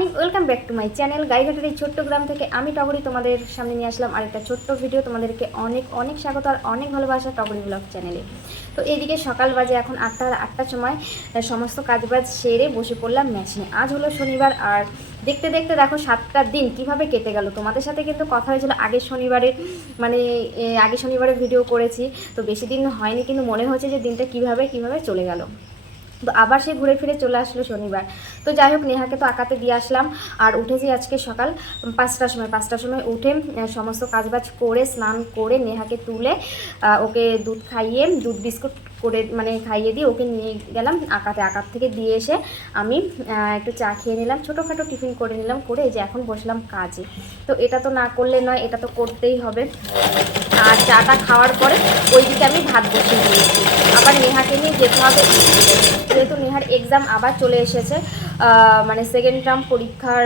Morning welcome back to my channel. গাইঘাটের এই ছোট্ট গ্রাম থেকে আমি টগরি তোমাদের সামনে নিয়ে আসলাম আর একটা ছোট্ট ভিডিও। তোমাদেরকে অনেক অনেক স্বাগত আর অনেক ভালোবাসা টগরি ব্লগ চ্যানেলে। তো এইদিকে সকাল বাজে এখন আটটা আটটার সময় সমস্ত কাজবাজ সেরে বসে পড়লাম ম্যাচিনে আজ হলো শনিবার আর দেখতে দেখতে দেখো সাতটা দিন কীভাবে কেটে গেল। তোমাদের সাথে কিন্তু কথা হয়েছিল আগের শনিবারে মানে এ, আগের শনিবারে ভিডিও করেছি। তো বেশি দিন হয়নি কিন্তু মনে হচ্ছে যে দিনটা কীভাবে কীভাবে চলে গেল। তো আবার সে ঘুরে ফিরে চলে আসলো শনিবার। তো যাই হোক, নেহাকে তো আঁকাতে দিয়ে আসলাম। আর উঠেছি আজকে সকাল পাঁচটার সময়। পাঁচটার সময় উঠে সমস্ত কাজবাজ করে, স্নান করে নেহাকে তুলে ওকে দুধ খাইয়ে, দুধ বিস্কুট করে মানে খাইয়ে দিয়ে ওকে নিয়ে গেলাম আঁকাতে। আঁকার থেকে দিয়ে এসে আমি একটু চা খেয়ে নিলাম, ছোটোখাটো টিফিন করে নিলাম, করে এই যে এখন বসলাম কাজে। তো এটা তো না করলে নয়, এটা তো করতেই হবে। আর চাটা খাওয়ার পরে ওইদিকে আমি ভাত বসিয়ে দিয়েছি। আবার নেহাকে নিয়ে যেতে হবে যেহেতু নেহার এক্সাম আবার চলে এসেছে মানে সেকেন্ড টার্ম পরীক্ষার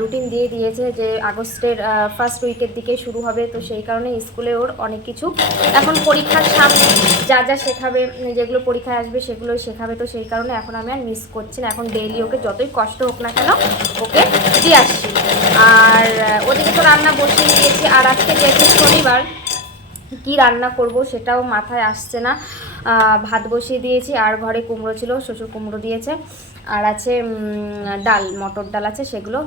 রুটিন দিয়ে দিয়েছে যে আগস্টের ফার্স্ট উইকের দিকে শুরু হবে। তো সেই কারণে স্কুলে ওর অনেক কিছু এখন পরীক্ষার সামনে যা যা শেখাবে, যেগুলো পরীক্ষায় আসবে সেগুলোই শেখাবে। তো সেই কারণে এখন আমি আর মিস করছি না। এখন ডেইলি ওকে যতই কষ্ট হোক না কেন ওকে দিয়ে আসছি। আর ওদিকে তো রান্না বসিয়ে দিয়েছি। আর আজকে যেহেতু শনিবার কি রান্না করব সেটাও মাথায় আসছে না। ভাত বসিয়ে দিয়েছি, আর ঘরে কুমড়ো ছিল, শ্বশুর কুমড়ো দিয়েছে। আর আছে ডাল, মটর ডাল আছে, সেগুলো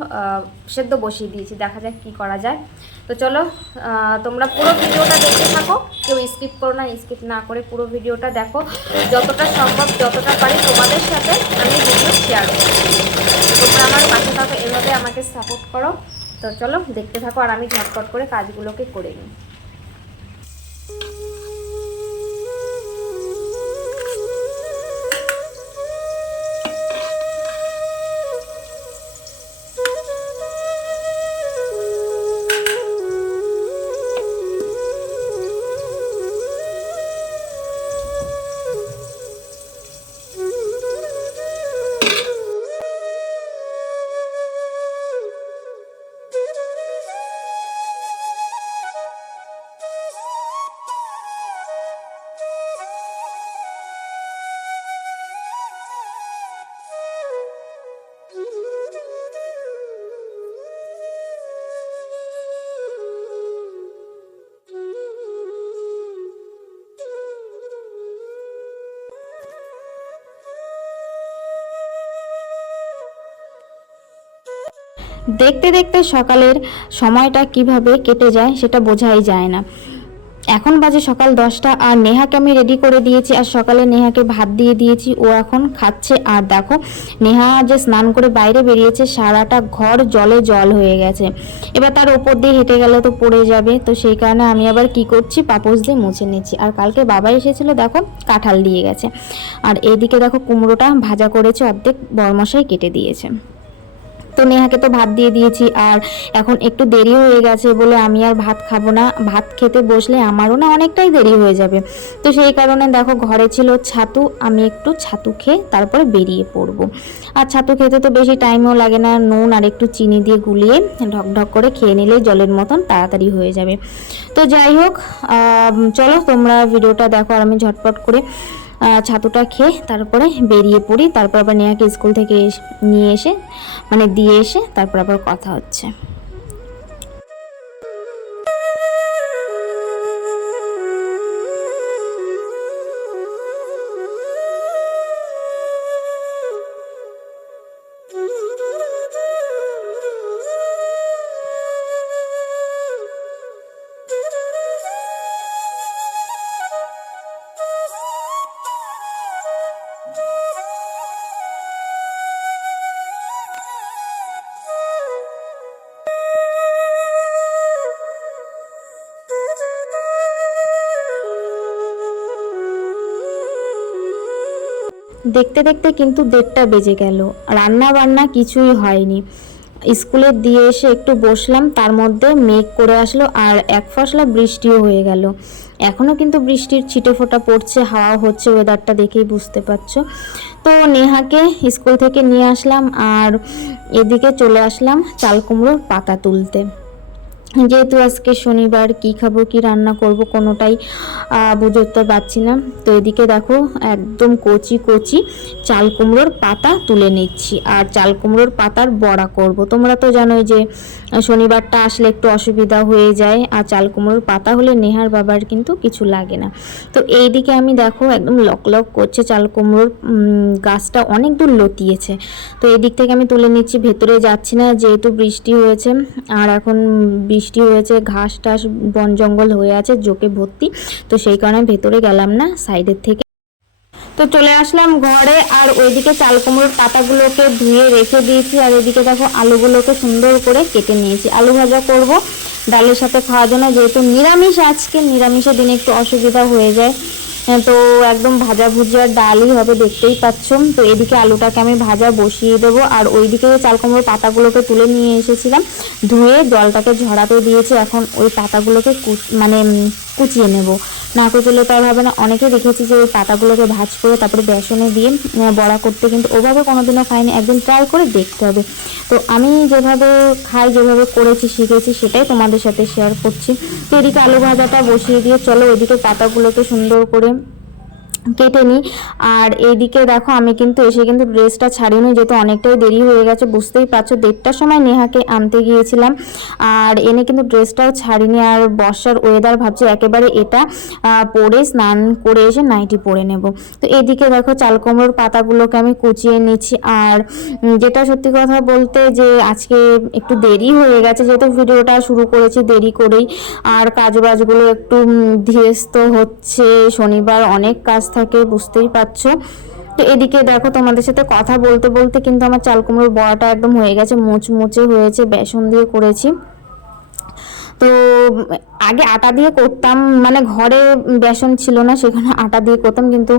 সেদ্ধ বসিয়ে দিয়েছি। দেখা যাক কি করা যায়। তো চলো তোমরা পুরো ভিডিওটা দেখতে থাকো। কেউ স্কিপ করো না, স্কিপ না করে পুরো ভিডিওটা দেখো। যতটা সম্ভব, যতটা পারি তোমাদের সাথে আমি ভিডিও শেয়ার করব তোমরা আমার পাশে থাকো, এভাবে আমাকে সাপোর্ট করো। তো চলো, দেখতে থাকো, আর আমি ঝটপট করে কাজগুলোকে করে নিই। দেখতে দেখতে সকালের সময়টা কীভাবে কেটে যায় সেটা বোঝাই যায় না। এখন বাজে সকাল দশটা আর নেহাকে আমি রেডি করে দিয়েছি আর সকালে নেহাকে ভাত দিয়ে দিয়েছি। ও এখন খাচ্ছে আর দেখো, নেহা যে স্নান করে বাইরে বেরিয়েছে, সারাটা ঘর জলে জল হয়ে গেছে। এবার তার ওপর দিয়ে হেঁটে গেলে তো পড়ে যাবে, তো সেই কারণে আমি আবার কি করছি, পাপোশ দিয়ে মুছে নিচ্ছি। আর কালকে বাবা এসেছিল, দেখো, কাঁঠাল দিয়ে গেছে। আর এইদিকে দেখো কুমড়োটা ভাজা করেছে, অর্ধেক বরমশাই কেটে দিয়েছে। তো নেহাকে তো ভাত দিয়ে দিয়েছি আর এখন একটু দেরি হয়ে গেছে বলে আমি আর ভাত খাব না। ভাত খেতে বসলে আমারও না অনেকটাই দেরি হয়ে যাবে। তো সেই কারণে দেখো ঘরে ছিল ছাতু, আমি একটু ছাতু খেয়ে তারপরে বেরিয়ে পড়ব। আর ছাতু খেতে তো বেশি টাইমও লাগে না, নুন আর একটু চিনি দিয়ে গুলিয়ে ঢক ঢক করে খেয়ে নিলে জলের মতন তাড়াতাড়ি হয়ে যাবে। তো যাই হোক চলো তোমরা ভিডিওটা দেখো আর আমি ঝটপট করে ছাতুটা খেয়ে তারপরে বেরিয়ে পড়ি। তারপর আবার নেহাকে স্কুল থেকে নিয়ে এসে মানে দিয়ে এসে তারপর আবার কথা হচ্ছে। দেখতে দেখতে কিন্তু দেড়টা বেজে গেল। রান্না বান্না কিছুই হয়নি। স্কুলে দিয়ে এসে একটু বসলাম, তার মধ্যে মেঘ করে আসলো আর এক ফসলা বৃষ্টিও হয়ে গেল। এখনও কিন্তু বৃষ্টির ছিটে ফোঁটা পড়ছে, হাওয়া হচ্ছে ওয়েদারটা দেখেই বুঝতে পারছ। তো নেহাকে স্কুল থেকে নিয়ে আসলাম আর এদিকে চলে আসলাম চাল কুমড়োর পাতা তুলতে। যেহেতু আজকে শনিবার কি খাব, কি রান্না করব কোনোটাই বুঝে উঠতে পারছি না। তো এদিকে দেখো একদম কচি কচি চাল কুমড়োর পাতা তুলে নিচ্ছি। আর চাল কুমড়োর পাতার বড়া করব। তোমরা তো জানোই যে শনিবারটা আসলে একটু অসুবিধা হয়ে যায়। আর চাল কুমড়োর পাতা হলে নেহার বাবার কিন্তু কিছু লাগে না। তো এই দিকে আমি দেখো একদম লক লক করছে চাল কুমড়োর গাছটা অনেক দূর লতিয়েছে। তো এই দিক থেকে আমি তুলে নিচ্ছি, ভেতরে যাচ্ছি না, যেহেতু বৃষ্টি হয়েছে। আর এখন বৃষ্টি হয়েছে ঘাস টাস বন জঙ্গল হয়ে আছে, জোকে ভর্তি। তো সেই কারণে ভেতরে গেলাম না, সাইডের থেকে। তো চলে আসলাম ঘরে, আর ওইদিকে চাল কুমড়োর পাতাগুলোকে ধুয়ে রেখে দিয়েছি, আর এদিকে দেখো আলুগুলোকে সুন্দর করে কেটে নিয়েছি। আলু ভাজা করব, ডালের সাথে খাওয়ার জন্য, যেহেতু নিরামিষ আজকে, নিরামিষের দিনে একটু অসুবিধা হয়ে যায়। তো একদম ভাজা ভুজিয়া ডালই হবে, দেখতেই পাচ্ছ। তো এদিকে আলুটাকে আমি ভাজা বসিয়ে দেবো। আর ওইদিকে চাল কুমড়োর পাতাগুলোকে তুলে নিয়ে এসেছিলাম, ধুয়ে জলটাকে ঝরাতে দিয়েছি। এখন ওই পাতাগুলোকে মানে কুচিয়ে নেব। না কুচলে তো আর হবে না। অনেকে দেখেছি যে ওই পাতাগুলোকে ভাজ করে তারপরে বেসনে দিয়ে বড়া করতে কিন্তু ওভাবে কোনোদিনও খাইনি একদিন ট্রাই করে দেখতে হবে। তো আমি যেভাবে খাই, যেভাবে করেছি, শিখেছি, সেটাই তোমাদের সাথে শেয়ার করছি। তো এদিকে আলু ভাজাটা বসিয়ে দিয়ে চলো, ওইদিকে পাতাগুলোকে সুন্দর করে কেটে নিই। আর এইদিকে দেখো, আমি কিন্তু এসে কিন্তু ড্রেসটা ছাড়িনি যেহেতু অনেকটাই দেরি হয়ে গেছে। বুঝতেই পারছ, দেড়টার সময় নেহাকে আনতে গিয়েছিলাম। আর এনে কিন্তু ড্রেসটাও ছাড়িনি আর বর্ষার ওয়েদার ভাবছি একেবারে এটা পরে স্নান করে এসে নাইটি পরে নেব। তো এদিকে দেখো চাল কুমড়োর পাতাগুলোকে আমি কুচিয়ে নিচ্ছি। আর যেটা সত্যি কথা বলতে যে আজকে একটু দেরি হয়ে গেছে, যেহেতু ভিডিওটা শুরু করেছি দেরি করেই। আর কাজ বাজগুলো একটু ধীরস্থ হচ্ছে। শনিবার অনেক কাজ থাকে, বুঝতেই পারছ। তো এদিকে দেখো তোমাদের সাথে কথা বলতে বলতে কিন্তু আমার চাল কুমড়োর বড়াটা একদম হয়ে গেছে, মুচমুচে হয়েছে, বেসন দিয়ে করেছি। তো আগে আটা দিয়ে করতাম মানে ঘরে বেসন ছিল না, সেখানে আটা দিয়ে করতাম, কিন্তু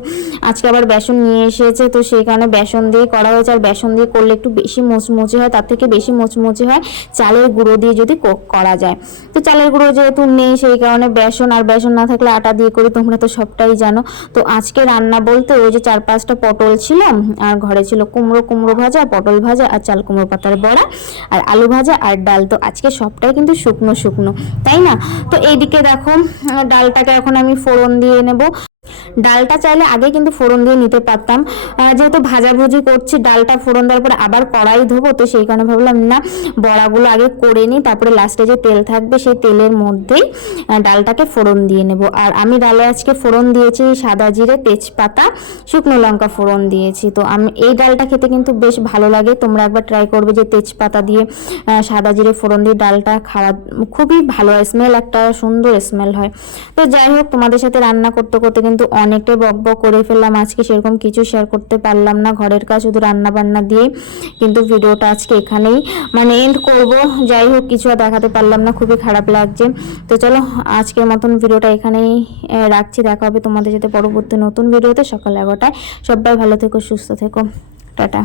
আজকে আবার বেসন নিয়ে এসেছে, তো সেই কারণে বেসন দিয়ে করা হয়েছে, আর বেসন দিয়ে করলে একটু বেশি মোচমুচে হয়, তার থেকে বেশি মোচমুচে হয়, চালের গুঁড়ো দিয়ে যদি করা যায়। তো চালের গুঁড়ো যেহেতু নেই, সেই কারণে বেসন আর বেসন না থাকলে আটা দিয়ে করি, তোমরা তো সবটাই জানো। তো আজকে রান্না বলতে ওই যে চার পাঁচটা পটল ছিল, আর ঘরে ছিল কুমড়ো কুমড়ো ভাজা, পটল ভাজা, আর চাল কুমড়ো পাতার বড়া, আর আলু ভাজা, আর ডাল। তো আজকে সবটাই কিন্তু শুকনো শুকনো, তাই না? তো এইদিকে দেখো ডালটাকে এখন আমি ফোড়ন দিয়ে নেব। ডালটা চাইলে আগে কিন্তু ফোড়ন দিয়ে নিতে পারতাম। যেহেতু ভাজাভুজি করছি, ডালটা ফোড়ন দেওয়ার পরে আবার কড়াই ধোবো, তো সেই কারণে ভাবলাম না, বড়াগুলো আগে করে নিই, তারপরে লাস্টে যে তেল থাকবে সেই তেলের মধ্যেই ডালটাকে ফোড়ন দিয়ে নেব। আর আমি ডালে আজকে ফোড়ন দিয়েছি সাদা জিরে, তেজপাতা, শুকনো লঙ্কা ফোড়ন দিয়েছি। তো আমি এই ডালটা খেতে কিন্তু বেশ ভালো লাগে। তোমরা একবার ট্রাই করবে যে তেজপাতা দিয়ে সাদা জিরে ফোড়ন দিয়ে ডালটা খাওয়া, খুবই ভালো হয় স্মেল একটা সুন্দর স্মেল হয়। তো যাই হোক, তোমাদের সাথে রান্না করতে করতে কিন্তু অনেকটাই বক বক করে ফেললাম। আজকে সেরকম কিছু শেয়ার করতে পারলাম না। ঘরের কাজ, শুধু রান্না বান্না দিয়েই কিন্তু ভিডিওটা আজকে এখানেই মানে এন্ড করব। যাই হোক, কিছু আর দেখাতে পারলাম না। খুবই খারাপ লাগছে। তো চলো, আজকের মতন ভিডিওটা এখানেই রাখছি। দেখা হবে তোমাদের যাতে পরবর্তী নতুন ভিডিওতে সকাল এগারোটায়। সবাই ভালো থেকো, সুস্থ থেকো। টাটা।